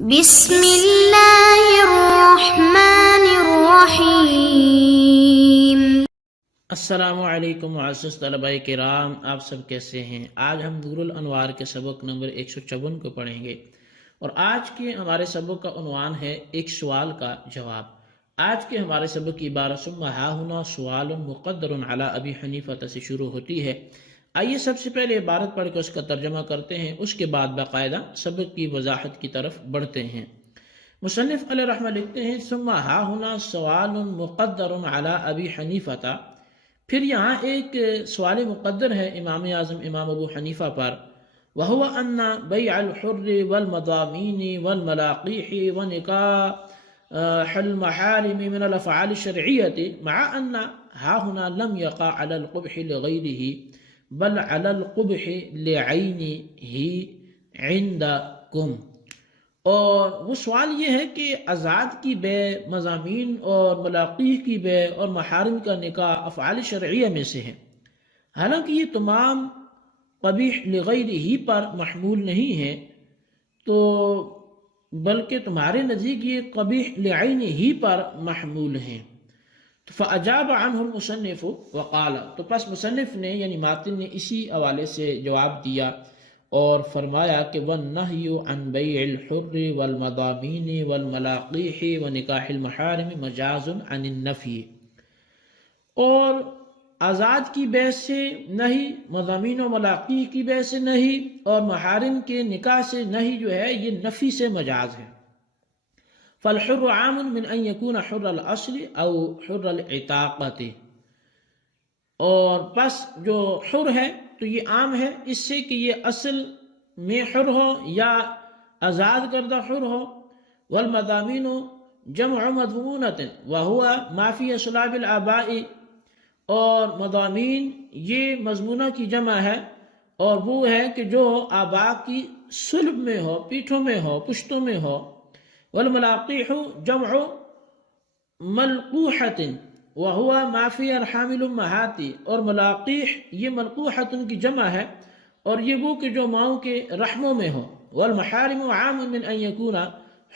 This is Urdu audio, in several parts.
بسم اللہ الرحمن الرحیم۔ السلام علیکم معزز طلباء کرام، آپ سب کیسے ہیں؟ آج ہم نور الانوار کے سبق نمبر 154 کو پڑھیں گے، اور آج کے ہمارے سبق کا عنوان ہے ایک سوال کا جواب۔ آج کے ہمارے سبق کی عبارت ثم ہا ہنا سوال مقدر علی ابی حنیفہ سے شروع ہوتی ہے۔ آئیے سب سے پہلے عبارت پڑھ کے اس کا ترجمہ کرتے ہیں، اس کے بعد باقاعدہ سبق کی وضاحت کی طرف بڑھتے ہیں۔ مصنف علیہ رحمہ لکھتے ہیں ثم ہا ہنا سوال مقدر علی ابی حنیفہ، پھر یہاں ایک سوال مقدر ہے امام اعظم امام ابو حنیفہ پر، وہو ان بیع الحر والمضامین والملاقیح ونکاح المحارم من الافعال الشرعیة مع ان ہا ہنا لم یقع علی القبح لغیرہ بل علی القبح لعینہ عندکم۔ اور وہ سوال یہ ہے کہ آزاد کی بے، مضامین اور ملاقیح کی بے اور محارم کا نکاح افعال شرعیہ میں سے ہے، حالانکہ یہ تمام قبیح لغیرہ ہی پر محمول نہیں ہے، تو بلکہ تمہارے نزدیک یہ قبیح لعینہ ہی پر محمول ہیں۔ فاجاب عنہ المصنف وقال، تو پس مصنف نے یعنی ماتن نے اسی حوالے سے جواب دیا اور فرمایا کہ والنہی عن بیع الحر والمضامین والملاقیح ونکاح المحارم مجاز عن النفی، اور آزاد کی بے سے نہیں، مضامین و ملاقیح کی بے سے نہیں، اور محارم کے نکاح سے نہیں جو ہے یہ نفی سے مجاز ہے۔ فالحر عام من ان یکون حر الاصل او حر العتاقۃ، اور پس جو حر ہے تو یہ عام ہے اس سے کہ یہ اصل میں حر ہو یا آزاد کردہ حر ہو۔ والمضامین جمع مضمونۃ وہو ما فی صلاب الآباء، اور مضامین یہ مضمونہ کی جمع ہے اور وہ ہے کہ جو آباء کی صلب میں ہو، پیٹھوں میں ہو، پشتوں میں ہو۔ والملاقیح جمع ملقوحۃ وہو ما فی ارحام الامہات، اور ملاقیح یہ ملقوحۃ کی جمع ہے اور یہ وہ کہ جو ماؤں کے رحموں میں ہو۔ والمحارم عام من ان یکون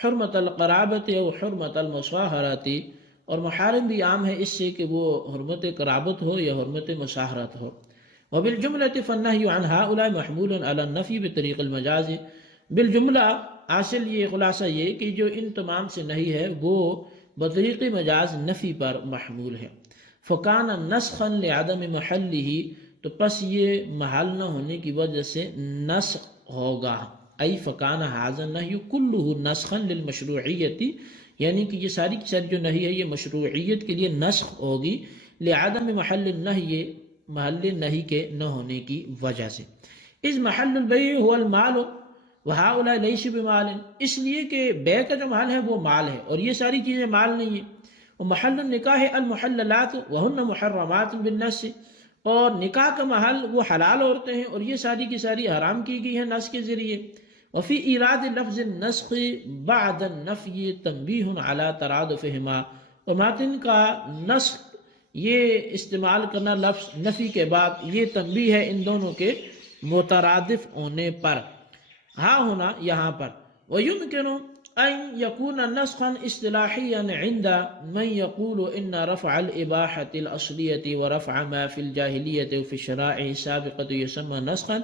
حرمت القرابۃ او حرمت المصاہرۃ، اور محارم بھی عام ہے اس سے کہ وہ حرمت قرابت ہو یا حرمت مصاہرت ہو۔ وبالجملۃ فالنہی عن ہؤلاء محمول علی النفی بطریق المجاز، بالجملہ حاصل یہ خلاصہ یہ کہ جو ان تمام سے نہیں ہے وہ بطریق مجاز نفی پر محمول ہے۔ فکان نسخا لعدم محلہ، تو پس یہ محل نہ ہونے کی وجہ سے نسخ ہوگا، ای فکان ھذا النہی کلہ نسخا للمشروعیت، یعنی کہ یہ ساری کی ساری جو نہیں ہے یہ مشروعیت کے لیے نسخ ہوگی، لعدم محل النہی، محل نہی کے نہ ہونے کی وجہ سے۔ اذ محل البیع هو المال وہؤلاء لیسوا بمال، اس لیے کہ بے کا جو محل ہے وہ مال ہے اور یہ ساری چیزیں مال نہیں ہیں۔ ومحل النکاح المحللات وہن محرمات بالنص، اور نکاح کا محل وہ حلال عورتیں ہیں اور یہ ساری کی ساری حرام کی گئی ہیں نص کے ذریعے۔ وفی ایراد لفظ النسخ بعد النفی تنبیہ علی ترادفہما، اور ماتن کا نسخ یہ استعمال کرنا لفظ نفی کے بعد یہ تنبیہ ہے ان دونوں کے مترادف ہونے پر۔ ہاں ہونا یہاں پر وَيُمْكِنُ أَن يَكُونَ نَسْخًا اصطلاحيًا عند من يقول إن رفع الإباحة الأصلية ورفع ما في الجاهلية وفي الشرائع السابقة يسمى نسخا،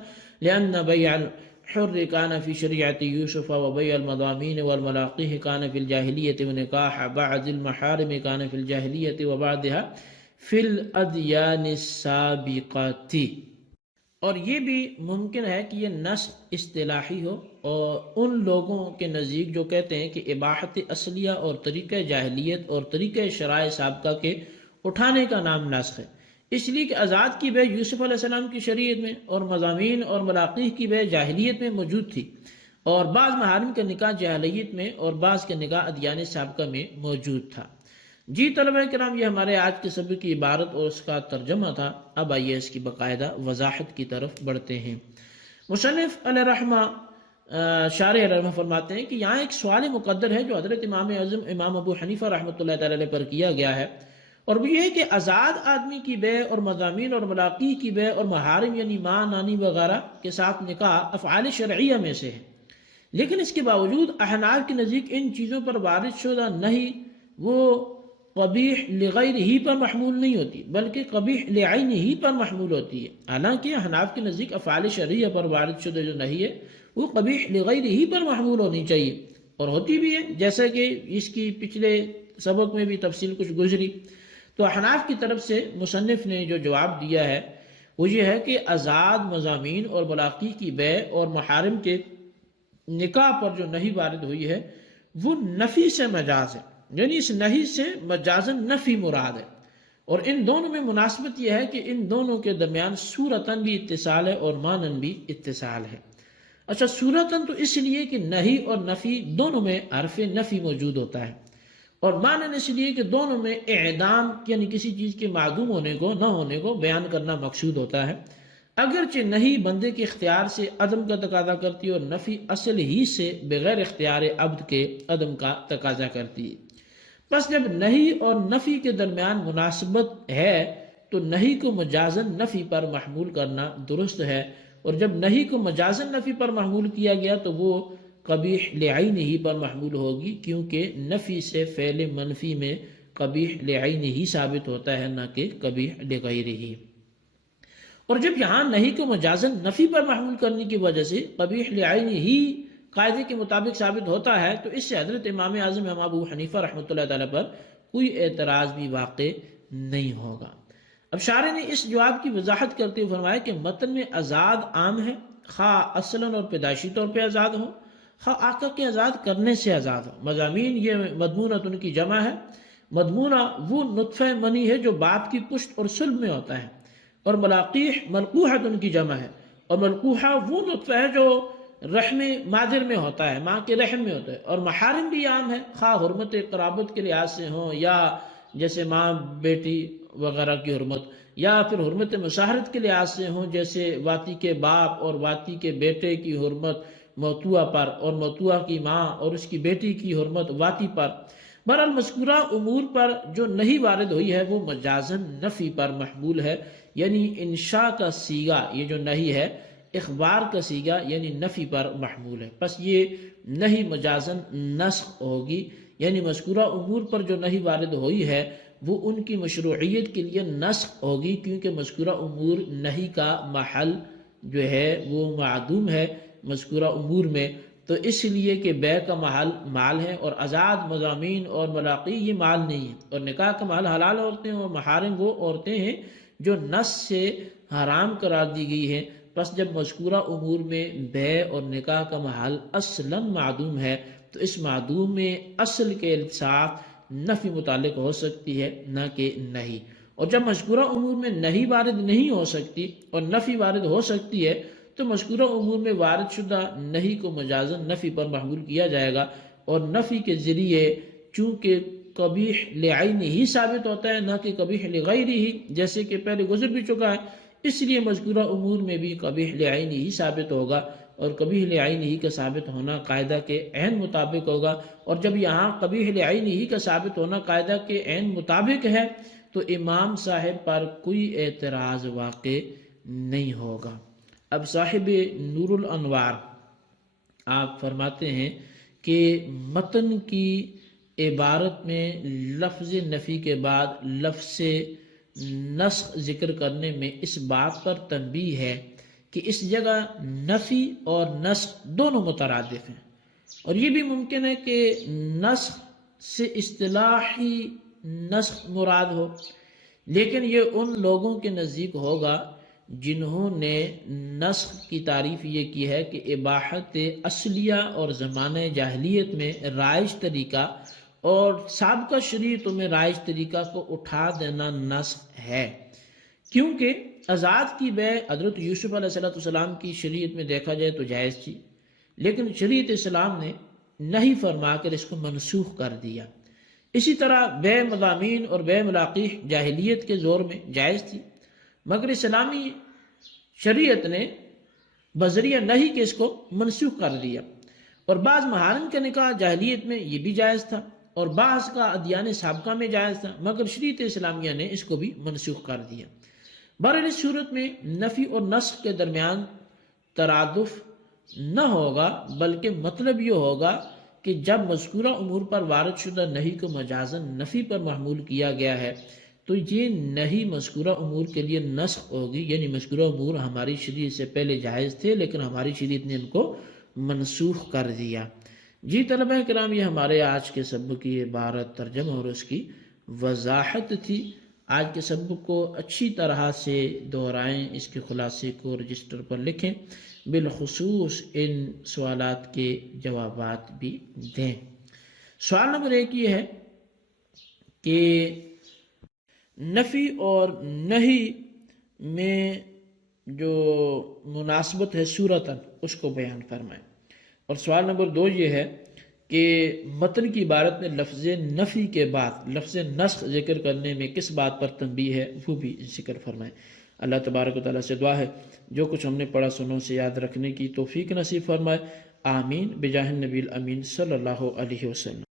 لأن بيع الحر كان في شريعة يوسف وبيع المضامين والملاقيح كان في الجاهلية ونكاح بعض المحارم كان في الجاهلية وبعضها في الأديان السابقة۔ اور یہ بھی ممکن ہے کہ یہ نسخ اصطلاحی ہو، اور ان لوگوں کے نزدیک جو کہتے ہیں کہ اباحت اصلیہ اور طریقہ جاہلیت اور طریقہ شرائع سابقہ کے اٹھانے کا نام نسخ ہے، اس لیے کہ آزاد کی بے یوسف علیہ السلام کی شریعت میں اور مضامین اور ملاقیح کی بے جاہلیت میں موجود تھی، اور بعض محارم کا نکاح جاہلیت میں اور بعض کا نکاح ادیان سابقہ میں موجود تھا۔ جی طلبہ کرام، یہ ہمارے آج کے سبق کی عبارت اور اس کا ترجمہ تھا۔ اب آئیے اس کی باقاعدہ وضاحت کی طرف بڑھتے ہیں۔ مصنف علیہ رحمہ شارح علیہ رحمہ فرماتے ہیں کہ یہاں ایک سوال مقدر ہے جو حضرت امام اعظم امام ابو حنیفہ رحمۃ اللہ تعالی پر کیا گیا ہے، اور وہ یہ ہے کہ آزاد آدمی کی بے اور مضامین اور ملاقی کی بے اور محارم یعنی ماں، نانی وغیرہ کے ساتھ نکاح افعال شرعیہ میں سے ہے، لیکن اس کے باوجود احناف کے نزدیک ان چیزوں پر وارد شدہ نہیں وہ قبیح لغیر ہی پر محمول نہیں ہوتی بلکہ قبیح لعین ہی پر محمول ہوتی ہے۔ حالانکہ احناف کے نزدیک افعال شرعیہ پر وارد شدہ جو نہیں ہے وہ قبیح لغیر ہی پر محمول ہونی چاہیے، اور ہوتی بھی ہے، جیسا کہ اس کی پچھلے سبق میں بھی تفصیل کچھ گزری۔ تو احناف کی طرف سے مصنف نے جو جواب دیا ہے وہ یہ ہے کہ آزاد مضامین اور ملاقی کی بیع اور محارم کے نکاح پر جو نہیں وارد ہوئی ہے وہ نفی سے مجاز ہے، یعنی اس نہیں سے مجازن نفی مراد ہے، اور ان دونوں میں مناسبت یہ ہے کہ ان دونوں کے درمیان صورتاً بھی اتصال ہے اور مانن بھی اتصال ہے۔ اچھا، صورتاً تو اس لیے کہ نہیں اور نفی دونوں میں حرف نفی موجود ہوتا ہے، اور مانن اس لیے کہ دونوں میں اعدام یعنی کسی چیز کے معدوم ہونے کو نہ ہونے کو بیان کرنا مقصود ہوتا ہے۔ اگرچہ نہیں بندے کے اختیار سے عدم کا تقاضا کرتی ہے اور نفی اصل ہی سے بغیر اختیار عبد کے عدم کا تقاضا کرتی ہے۔ بس جب نہیں اور نفی کے درمیان مناسبت ہے تو نہیں کو مجازن نفی پر محمول کرنا درست ہے، اور جب نہیں کو مجازن نفی پر محمول کیا گیا تو وہ قبیح لعین ہی پر محمول ہوگی، کیونکہ نفی سے فعل منفی میں قبیح لعین ہی ثابت ہوتا ہے نہ کہ قبیح لغیر ہی۔ اور جب یہاں نہیں کو مجازن نفی پر محمول کرنے کی وجہ سے قبیح لعین ہی قاعدے کے مطابق ثابت ہوتا ہے تو اس سے حضرت امام اعظم امام ابو حنیفہ رحمۃ اللہ تعالیٰ پر کوئی اعتراض بھی واقع نہیں ہوگا۔ اب شارح نے اس جواب کی وضاحت کرتے ہوئے فرمایا کہ متن میں آزاد عام ہے، خواہ اصلاً اور پیدائشی طور پہ آزاد ہو، خواہ آقا کے آزاد کرنے سے آزاد ہو۔ مضامین یہ مضمونۃ ان کی جمع ہے۔ مضمونہ وہ نطفہ منی ہے جو باپ کی پشت اور صلب میں ہوتا ہے، اور ملاقیح ملقوحۃ ان کی جمع ہے، اور ملقوحہ وہ نطفہ ہے جو رحم مادر میں ہوتا ہے، ماں کے رحم میں ہوتا ہے۔ اور محارم بھی عام ہے، خواہ حرمت قرابت کے لحاظ سے ہوں یا جیسے ماں بیٹی وغیرہ کی حرمت، یا پھر حرمت مشاہرت کے لحاظ سے ہوں جیسے واتی کے باپ اور واتی کے بیٹے کی حرمت موتوا پر، اور موتوا کی ماں اور اس کی بیٹی کی حرمت واتی پر۔ بہرحال مذکورہ امور پر جو نہیں وارد ہوئی ہے وہ مجازن نفی پر محمول ہے، یعنی انشاء کا صیغہ یہ جو نہیں ہے اخبار کا صیغہ یعنی نفی پر محمول ہے، پس یہ نہیں مجازن نسخ ہوگی، یعنی مذکورہ امور پر جو نہیں وارد ہوئی ہے وہ ان کی مشروعیت کے لیے نسخ ہوگی، کیونکہ مذکورہ امور نہیں کا محل جو ہے وہ معدوم ہے مذکورہ امور میں، تو اس لیے کہ بیع کا محل مال ہے، اور آزاد مضامین اور ملاقی یہ مال نہیں ہے، اور نکاح کا محل حلال عورتیں اور محارم وہ عورتیں ہیں جو نص سے حرام قرار دی گئی ہیں۔ پس جب مذکورہ امور میں بیع اور نکاح کا محل اصلاً معدوم ہے تو اس معدوم میں اصل کے التصاق نفی متعلق ہو سکتی ہے نہ کہ نہیں، اور جب مذکورہ امور میں نہیں وارد نہیں ہو سکتی اور نفی وارد ہو سکتی ہے تو مذکورہ امور میں وارد شدہ نہیں کو مجازن نفی پر محمول کیا جائے گا، اور نفی کے ذریعے چونکہ قبیح لعین ہی ثابت ہوتا ہے نہ کہ قبیح لغیر ہی، جیسے کہ پہلے گزر بھی چکا ہے، اس لیے مذکورہ امور میں بھی قبیح لعین ہی ثابت ہوگا، اور قبیح لعین ہی کا ثابت ہونا قاعدہ کے عین مطابق ہوگا، اور جب یہاں قبیح لعین ہی کا ثابت ہونا قاعدہ کے عین مطابق ہے تو امام صاحب پر کوئی اعتراض واقع نہیں ہوگا۔ اب صاحب نور الانوار آپ فرماتے ہیں کہ متن کی عبارت میں لفظ نفی کے بعد لفظ نسخ ذکر کرنے میں اس بات پر تنبیہ ہے کہ اس جگہ نفی اور نسخ دونوں مترادف ہیں، اور یہ بھی ممکن ہے کہ نسخ سے اصطلاحی نسخ مراد ہو، لیکن یہ ان لوگوں کے نزدیک ہوگا جنہوں نے نسخ کی تعریف یہ کی ہے کہ اباحت اصلیہ اور زمانہ جاہلیت میں رائج طریقہ اور سابقہ شریعتوں میں رائج طریقہ کو اٹھا دینا نسخ ہے، کیونکہ آزاد کی بیع حضرت یوسف علیہ السلام کی شریعت میں دیکھا جائے تو جائز تھی، لیکن شریعت اسلام نے نہیں فرما کر اس کو منسوخ کر دیا۔ اسی طرح بیع مضامین اور بیع ملاقیح جاہلیت کے زور میں جائز تھی، مگر اسلامی شریعت نے بذریعہ نہیں کہ اس کو منسوخ کر دیا، اور بعض محارم کا نکاح جاہلیت میں یہ بھی جائز تھا اور بعض کا ادیان سابقہ میں جائز تھا، مگر شریعت اسلامیہ نے اس کو بھی منسوخ کر دیا۔ بہرحال اس صورت میں نفی اور نسخ کے درمیان ترادف نہ ہوگا، بلکہ مطلب یہ ہوگا کہ جب مذکورہ امور پر وارد شدہ نہی کو مجازن نفی پر محمول کیا گیا ہے تو یہ نہی مذکورہ امور کے لیے نسخ ہوگی، یعنی مذکورہ امور ہماری شریعت سے پہلے جائز تھے لیکن ہماری شریعت نے ان کو منسوخ کر دیا۔ جی طلبہ کرام، یہ ہمارے آج کے سبق کی عبارت ترجمہ اور اس کی وضاحت تھی۔ آج کے سبق کو اچھی طرح سے دہرائیں، اس کے خلاصے کو رجسٹر پر لکھیں، بالخصوص ان سوالات کے جوابات بھی دیں۔ سوال نمبر 1 یہ ہے کہ نفی اور نہی میں جو مناسبت ہے صورتاً اس کو بیان فرمائیں، اور سوال نمبر 2 یہ ہے کہ متن کی عبارت میں لفظ نفی کے بعد لفظ نسخ ذکر کرنے میں کس بات پر تنبیہ ہے وہ بھی ذکر فرمائیں۔ اللہ تبارک و تعالیٰ سے دعا ہے جو کچھ ہم نے پڑھا سنوں سے یاد رکھنے کی توفیق نصیب فرمائے، آمین بجاہ النبی الامین صلی اللہ علیہ وسلم۔